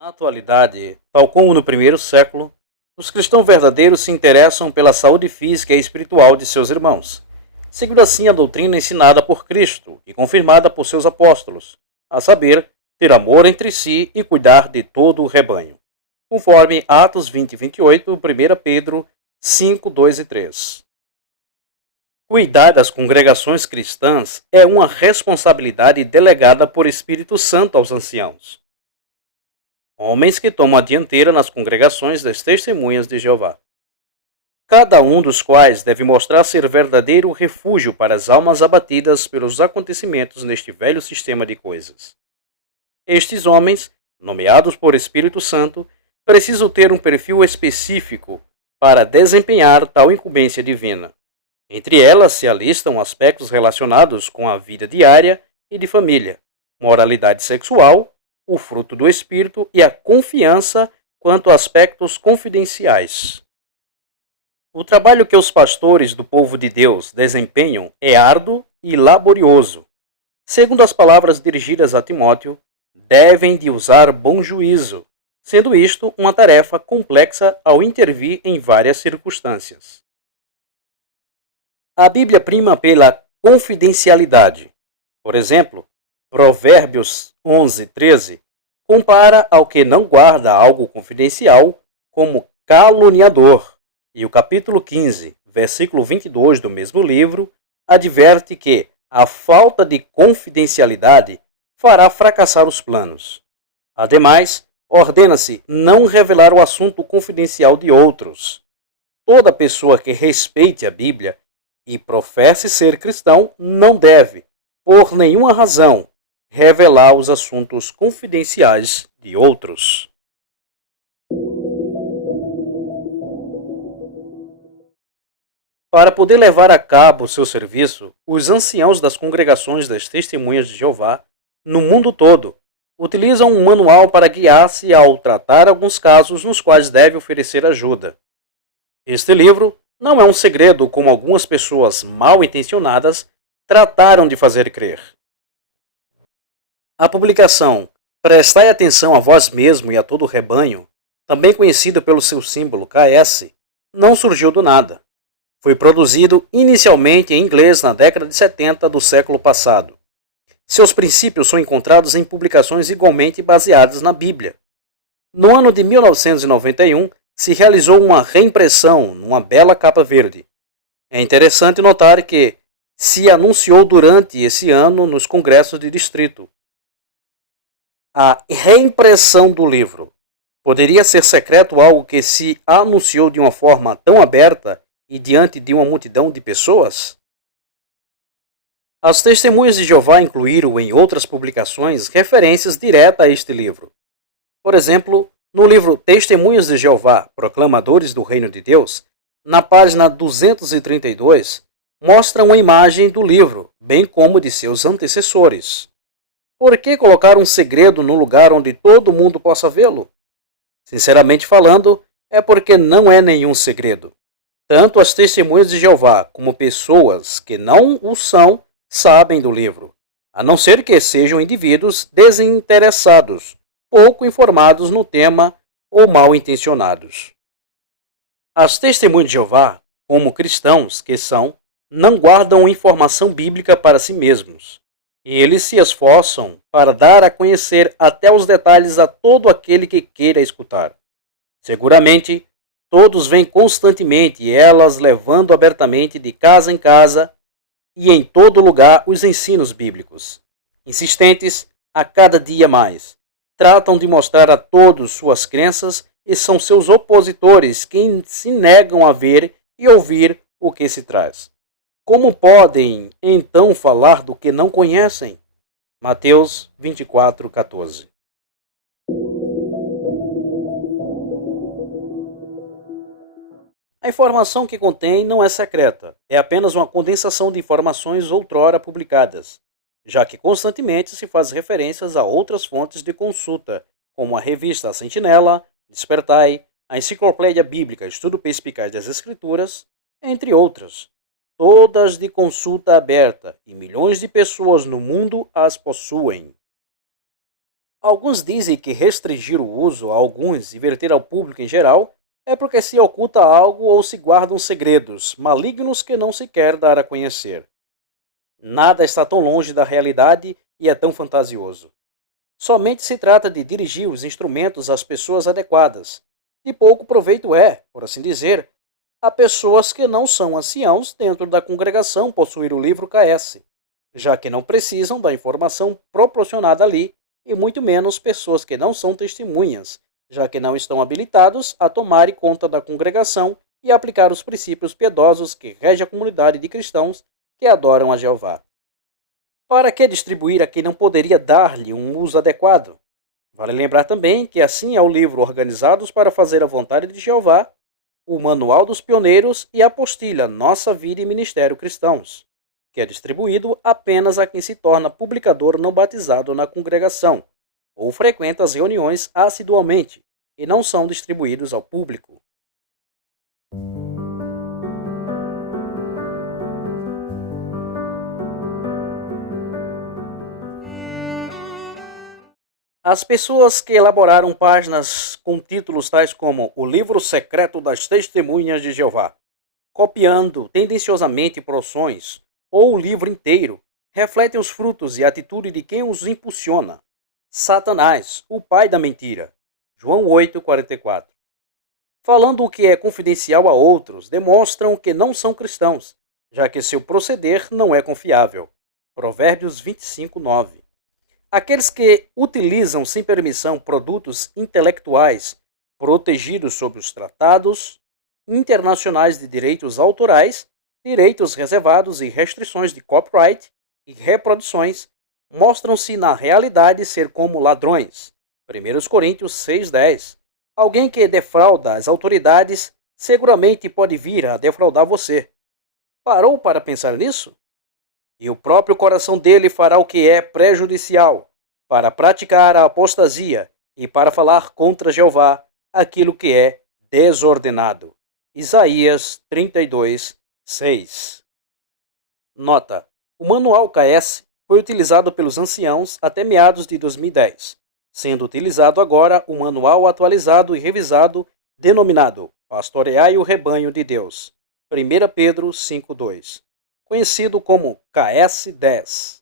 Na atualidade, tal como no primeiro século, os cristãos verdadeiros se interessam pela saúde física e espiritual de seus irmãos, seguindo assim a doutrina ensinada por Cristo e confirmada por seus apóstolos, a saber, ter amor entre si e cuidar de todo o rebanho, conforme Atos 20 e 28, 1 Pedro 5, 2 e 3. Cuidar das congregações cristãs é uma responsabilidade delegada por Espírito Santo aos anciãos, homens que tomam a dianteira nas congregações das Testemunhas de Jeová, cada um dos quais deve mostrar ser verdadeiro refúgio para as almas abatidas pelos acontecimentos neste velho sistema de coisas. Estes homens, nomeados por Espírito Santo, precisam ter um perfil específico para desempenhar tal incumbência divina. Entre elas se alistam aspectos relacionados com a vida diária e de família, moralidade sexual, o fruto do Espírito e a confiança quanto a aspectos confidenciais. O trabalho que os pastores do povo de Deus desempenham é árduo e laborioso. Segundo as palavras dirigidas a Timóteo, devem de usar bom juízo, sendo isto uma tarefa complexa ao intervir em várias circunstâncias. A Bíblia prima pela confidencialidade. Por exemplo, Provérbios 11, 13 compara ao que não guarda algo confidencial como caluniador, e o capítulo 15, versículo 22 do mesmo livro, adverte que a falta de confidencialidade fará fracassar os planos. Ademais, ordena-se não revelar o assunto confidencial de outros. Toda pessoa que respeite a Bíblia e professe ser cristão não deve, por nenhuma razão, revelar os assuntos confidenciais de outros. Para poder levar a cabo o seu serviço, os anciãos das congregações das Testemunhas de Jeová, no mundo todo, utilizam um manual para guiar-se ao tratar alguns casos nos quais deve oferecer ajuda. Este livro não é um segredo como algumas pessoas mal intencionadas trataram de fazer crer. A publicação Prestai Atenção a Vós Mesmo e a Todo o Rebanho, também conhecido pelo seu símbolo KS, não surgiu do nada. Foi produzido inicialmente em inglês na década de 70 do século passado. Seus princípios são encontrados em publicações igualmente baseadas na Bíblia. No ano de 1991, se realizou uma reimpressão numa bela capa verde. É interessante notar que se anunciou durante esse ano nos congressos de distrito. A reimpressão do livro poderia ser secreto algo que se anunciou de uma forma tão aberta e diante de uma multidão de pessoas? As Testemunhas de Jeová incluíram em outras publicações referências diretas a este livro. Por exemplo, no livro Testemunhas de Jeová, Proclamadores do Reino de Deus, na página 232, mostra uma imagem do livro, bem como de seus antecessores. Por que colocar um segredo no lugar onde todo mundo possa vê-lo? Sinceramente falando, é porque não é nenhum segredo. Tanto as Testemunhas de Jeová como pessoas que não o são sabem do livro, a não ser que sejam indivíduos desinteressados, pouco informados no tema ou mal intencionados. As Testemunhas de Jeová, como cristãos que são, não guardam informação bíblica para si mesmos. Eles se esforçam para dar a conhecer até os detalhes a todo aquele que queira escutar. Seguramente, todos veem constantemente elas levando abertamente de casa em casa e em todo lugar os ensinos bíblicos. Insistentes a cada dia mais, tratam de mostrar a todos suas crenças e são seus opositores quem se negam a ver e ouvir o que se traz. Como podem, então, falar do que não conhecem? Mateus 24:14. A informação que contém não é secreta, é apenas uma condensação de informações outrora publicadas, já que constantemente se faz referências a outras fontes de consulta, como a revista Sentinela, Despertai, a Enciclopédia Bíblica Estudo Perspicaz das Escrituras, entre outras, todas de consulta aberta, e milhões de pessoas no mundo as possuem. Alguns dizem que restringir o uso a alguns e verter ao público em geral é porque se oculta algo ou se guardam segredos malignos que não se quer dar a conhecer. Nada está tão longe da realidade e é tão fantasioso. Somente se trata de dirigir os instrumentos às pessoas adequadas. De pouco proveito é, por assim dizer, a pessoas que não são anciãos dentro da congregação possuir o livro KS, já que não precisam da informação proporcionada ali, e muito menos pessoas que não são testemunhas, já que não estão habilitados a tomarem conta da congregação e aplicar os princípios piedosos que regem a comunidade de cristãos que adoram a Jeová. Para que distribuir a quem não poderia dar-lhe um uso adequado? Vale lembrar também que assim é o livro Organizados para Fazer a Vontade de Jeová, o Manual dos Pioneiros e a apostila Nossa Vida e Ministério Cristãos, que é distribuído apenas a quem se torna publicador não batizado na congregação, ou frequenta as reuniões assiduamente, e não são distribuídos ao público. As pessoas que elaboraram páginas com títulos tais como O Livro Secreto das Testemunhas de Jeová, copiando tendenciosamente porções, ou o livro inteiro, refletem os frutos e a atitude de quem os impulsiona. Satanás, o pai da mentira. João 8:44. Falando o que é confidencial a outros, demonstram que não são cristãos, já que seu proceder não é confiável. Provérbios 25:9. Aqueles que utilizam sem permissão produtos intelectuais protegidos sob os tratados internacionais de direitos autorais, direitos reservados e restrições de copyright e reproduções, mostram-se na realidade ser como ladrões. 1 Coríntios 6:10. Alguém que defrauda as autoridades seguramente pode vir a defraudar você. Parou para pensar nisso? E o próprio coração dele fará o que é prejudicial, para praticar a apostasia e para falar contra Jeová aquilo que é desordenado. Isaías 32:6. Nota: o Manual KS foi utilizado pelos anciãos até meados de 2010, sendo utilizado agora o Manual atualizado e revisado denominado Pastoreai o Rebanho de Deus, 1 Pedro 5:2, conhecido como KS10.